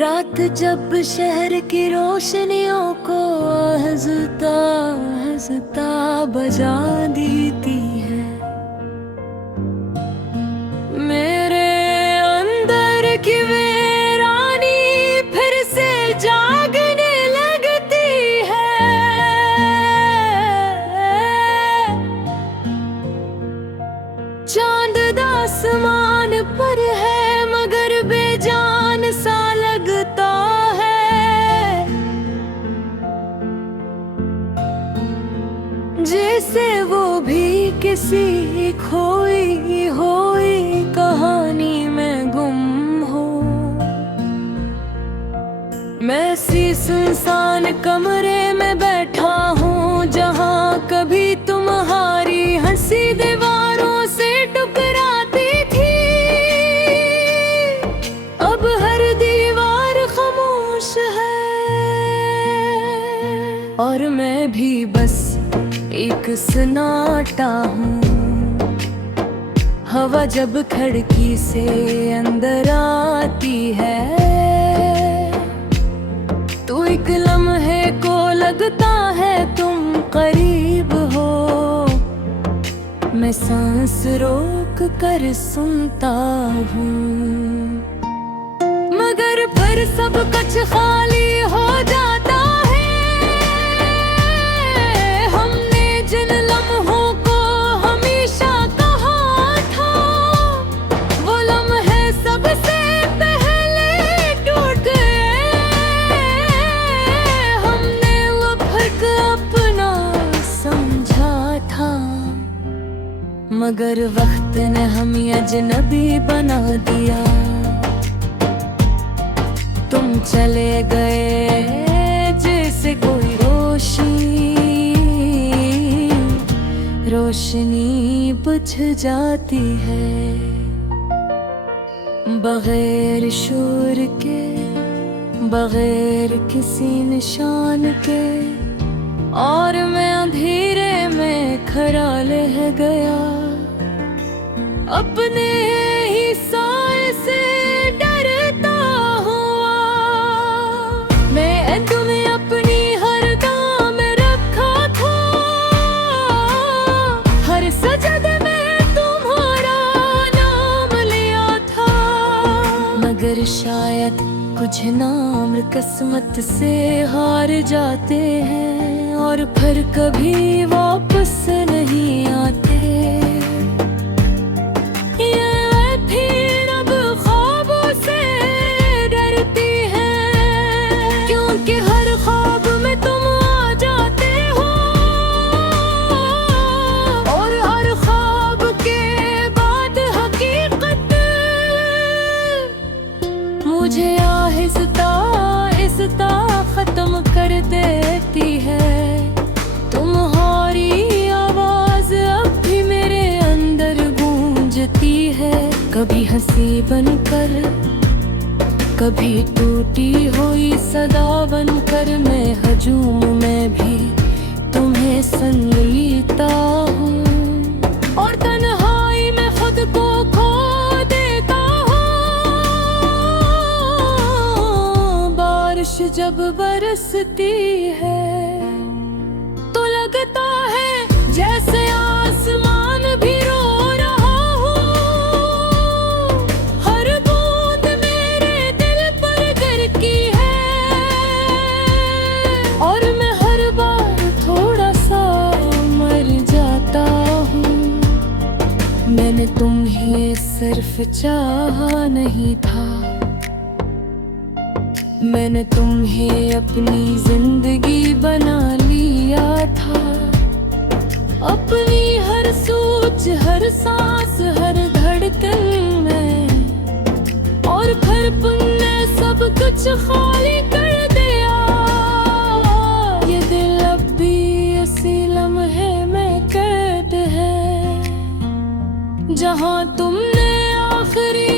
रात जब शहर की रोशनियों को हंसता हंसता बजा देती है, मेरे अंदर की वीरानी फिर से जागने लगती है। चांद आसमान पर है मगर बेजान सा लगता है, जैसे वो भी किसी खोई हुई कहानी में गुम हो। मैं सी सुनसान कमरे में बैठा हूँ जहाँ कभी तुम्हारी हंसी दीवारों से टकराती थी। अब हर दीवार खामोश है और मैं भी बस एक सन्नाटा हूँ। हवा जब खिड़की से अंदर आती है तो एक लम्हे को लगता है तुम करीब हो। मैं सांस रोक कर सुनता हूँ, मगर फिर सब कुछ खाली हो जाता है। हमने जिन लम्हों को हमेशा कहा था, वो लम्हे सबसे पहले टूट गए। हमने वो फर्क अपना समझा था, मगर वक्त ने हमें अजनबी बना दिया। तुम चले गए जैसे कोई रोशनी बुझ जाती है, बगैर शोर के, बगैर किसी निशान के। और मैं अंधेरे में खड़ा रह गया, अपने ही साए से डरता हुआ। मैं तुम्हें अपनी हर काम में रखा था, हर सजदे में तुम्हारा नाम लिया था। मगर शायद कुछ नाम किस्मत से हार जाते हैं और फिर कभी वापस नहीं आते। मुझे आहिस्ता आहिस्ता खत्म कर देती है तुम्हारी आवाज, अब भी मेरे अंदर गूंजती है। कभी हंसी बनकर, कभी टूटी हुई सदा बनकर, मैं हजूम में भी तुम्हें सुन लेता हूँ और तन्हाई में खुद को खो देता हूँ। बारिश जब बरसती है तो लगता है जैसे आसमान भी रो रहा हो। हर बूंद मेरे दिल पर गिरती है और मैं हर बार थोड़ा सा मर जाता हूँ। मैंने तुम्हें सिर्फ चाहा नहीं था, मैंने तुम्हें अपनी जिंदगी बना लिया था। अपनी हर सोच, हर सांस, हर धड़कन में, और फिर तुमने सब कुछ खाली कर दिया। ये दिल अब भी इसी लम्हे में कैद है जहाँ तुमने आखिरी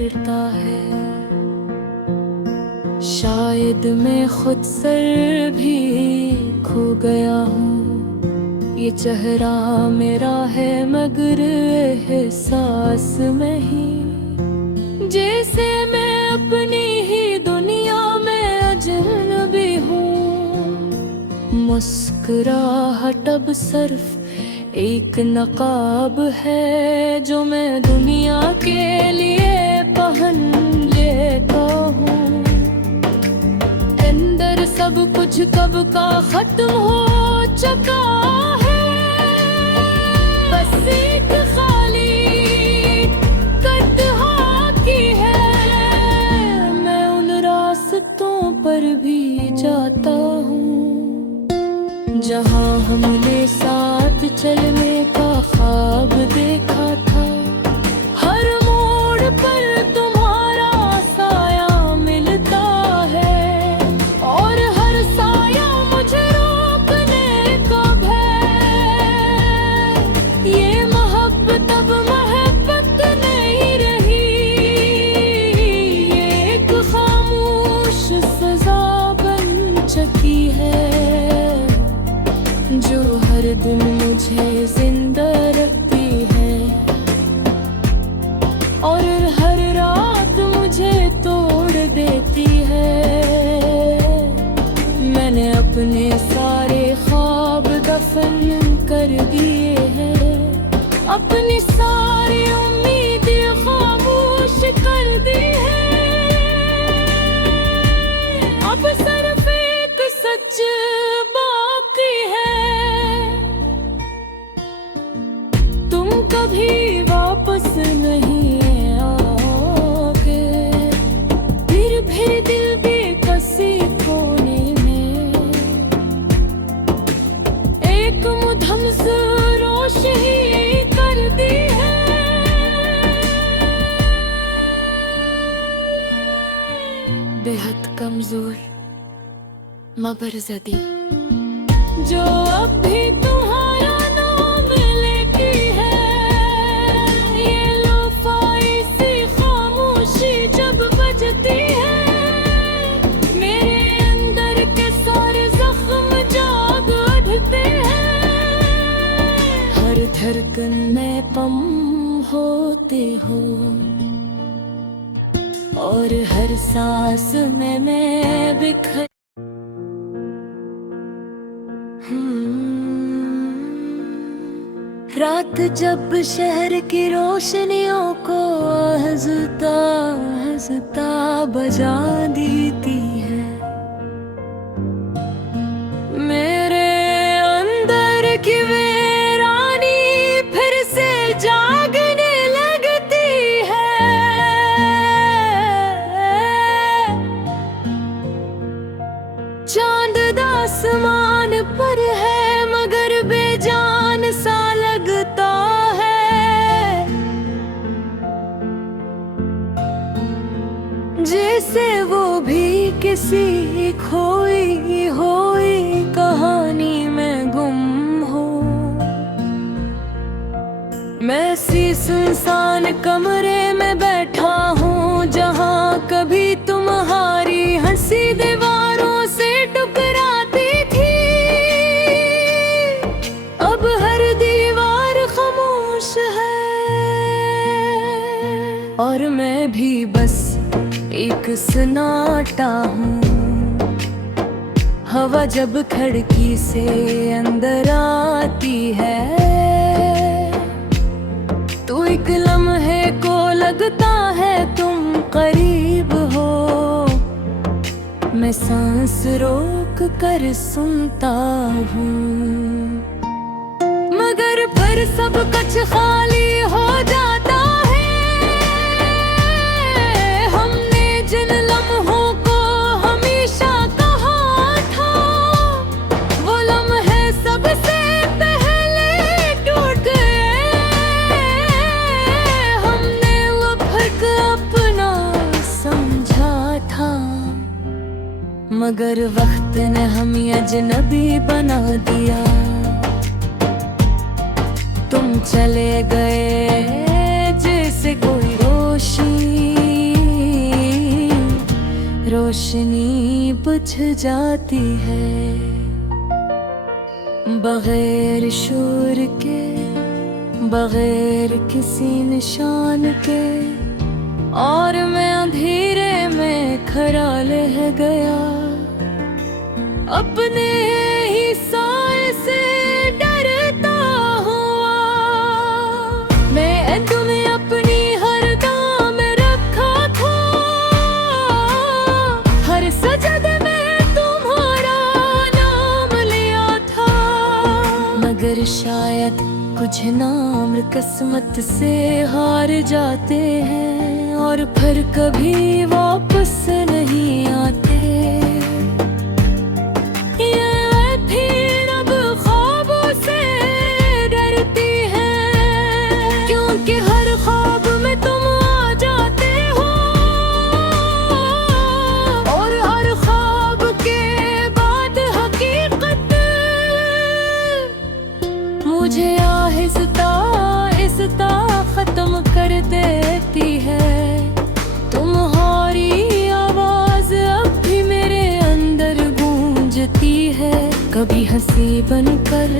करता है। शायद मैं खुद सर भी खो गया हूँ, ये चेहरा मेरा है मगर एहसास में ही, जैसे मैं अपनी ही दुनिया में अजनबी हूँ। मुस्कुराहट अब सिर्फ एक नकाब है जो मैं दुनिया के लिए पहन लेता हूँ। अंदर सब कुछ कब का खत्म हो चुका है, बस एक खाली तन्हा की है। मैं उन रास्तों पर भी जाता हूँ जहाँ हमने साथ चलने का ख्वाब देखा था। हर मोड़ पर तुम्हारा साया मिलता है और हर साया मुझे रोकने का भय। ये मोहब्बत अब मोहब्बत नहीं रही, ये एक खामोश सजा बन चुकी है जो हर दिन मुझे जिंदा रखती है और हर रात मुझे तोड़ देती है। मैंने अपने सारे ख्वाब दफन कर दिए हैं, अपनी सारी उम्मीदें खामोश कर दी है। अब सिर्फ एक सच बाकी है, कभी वापस नहीं आओगे। फिर दिल बेकसी कोने में एक मुधम्स रोशनी कर दी है। बेहद कमजोर मगर ज़दी जो अब भी तुम्हारा नाम लेती है। ये लोफाई सी खामोशी जब बजती है, मेरे अंदर के सारे जख्म जाग उठते हैं। हर धड़कन में तुम होते हो और हर सांस में मैं बिखर। रात जब शहर की रोशनियों को हंसता हंसता बजा देती है, मेरे अंदर की वीरानी फिर से जागने लगती है। चांद आसमान पर है मगर बेजान सा लगता है, जैसे वो भी किसी खोई हुई कहानी में गुम हो। मैं सी सुनसान कमरे में बैठा हूँ जहाँ कभी तुम्हारी हंसी दीवारों से टकराती थी। अब हर दीवार खामोश है और मैं भी बस एक सन्नाटा हूँ। हवा जब खिड़की से अंदर आती है तो एक लम्हे को लगता है तुम करीब हो। मैं सांस रोक कर सुनता हूँ मगर फिर सब कुछ खाली हो जाता है। हमने जिन लम्हों को हमेशा कहा था वो लम्हे सबसे पहले टूट गए। हमने वो फर्क अपना समझा था मगर वक्त ने हमें अजनबी बना दिया। तुम चले गए जैसे कोई रोशनी रोशनी बुझ जाती है बगैर शोर के, बगैर किसी निशान के। और मैं अंधेरे में खड़ा रह गया अपने ही साए से डरता हुआ। मैं तुम्हें अपनी हर दाम रखा था, हर सजदे में तुम्हारा नाम लिया था। मगर शायद कुछ नाम किस्मत से हार जाते हैं और फिर कभी वापस नहीं आते। ये फिर अब ख्वाबों से डरती है, क्योंकि हर ख्वाब में तुम आ जाते हो और हर ख्वाब के बाद हकीकत मुझे आहिस्ता आहिस्ता खत्म कर देती है। तुम्हारी आवाज अब भी मेरे अंदर गूंजती है, कभी हंसी बनकर,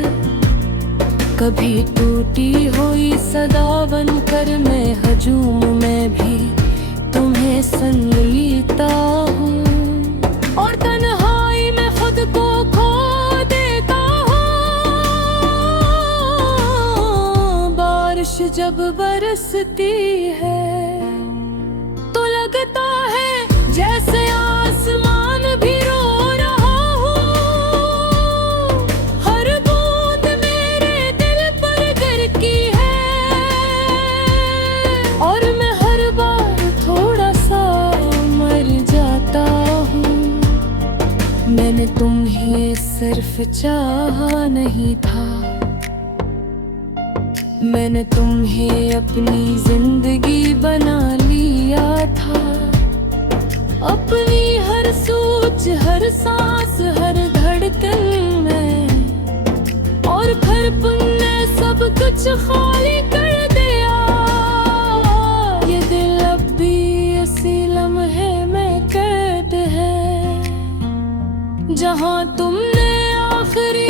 कभी टूटी हुई सदा बनकर। मैं हजूम में भी तुम्हें सुन लेता हूँ और तन्हाई में खुद को खो देता हूँ। बारिश जब बरसती है तो लगता है जैसे आसमान भी रो रहा हो। हर बूंद मेरे दिल पर गिरती है और मैं हर बार थोड़ा सा मर जाता हूँ। मैंने तुम्हें सिर्फ चाहा नहीं था, मैंने तुम्हें अपनी जिंदगी बना लिया था। अपनी हर सोच, हर सांस, हर धड़कन में, और फिर तुमने सब कुछ खाली कर दिया। ये दिल अब भी इसी लम्हे में कैद है जहाँ तुमने आखिरी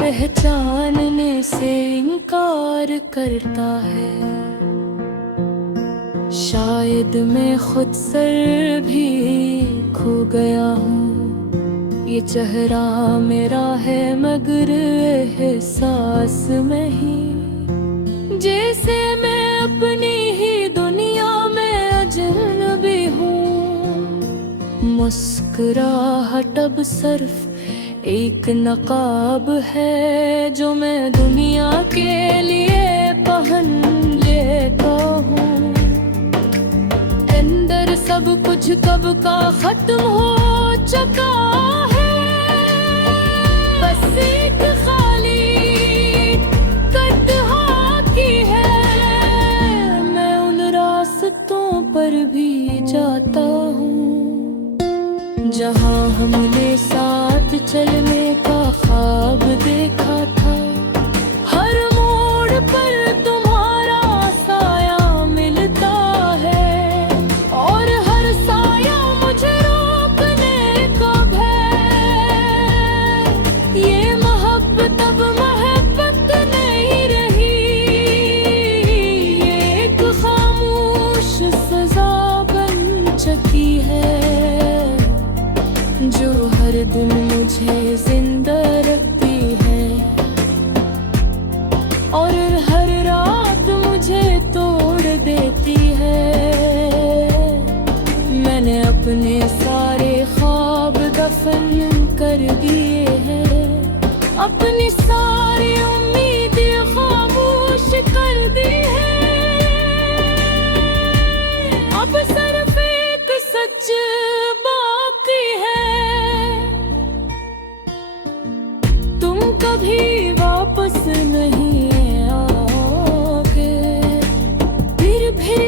पहचानने से इनकार करता है। शायद मैं खुद सर भी खो गया हूँ। ये चेहरा मेरा है मगर एहसास में ही जैसे मैं अपनी ही दुनिया में अजनबी हूँ। मुस्कुराहट अब सिर्फ एक नकाब है जो मैं दुनिया के लिए पहन लेता हूँ। अंदर सब कुछ कब का खत्म हो चुका है, बस एक खाली तन्हा की है। मैं उन रास्तों पर भी जाता हूँ जहाँ हमने साथ चलने का ख्वाब देखा था। हर मोड़ पर तुम्हारा साया मिलता है और हर साया मुझे रोकने का भय। ये मोहब्बत अब मोहब्बत नहीं रही, ये एक खामोश सजा बन चुकी है जो हर दिन मुझे जिंदा रखती है और हर रात मुझे तोड़ देती है। मैंने अपने सारे ख्वाब दफन कर दिए हैं, अपनी सारी उम्मीदें खामोश कर दी है। अब सिर्फ एक सच बाकी है, तुम कभी वापस नहीं आओगे। फिर भी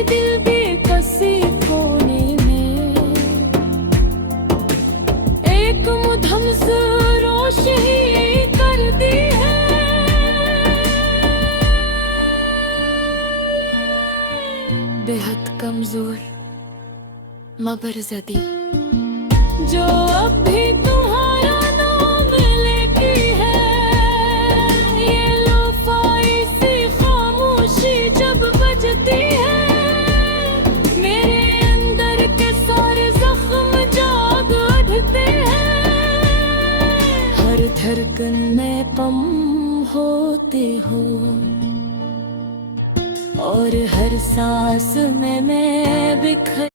मबरज़दी जो अब भी तुम्हारा नाम लेती है, ये लोफाई सी खामोशी जब बजती है, मेरे अंदर के सारे जख्म जाग उठते हैं। हर धड़कन में तुम होते हो और हर सांस में मैं बिखर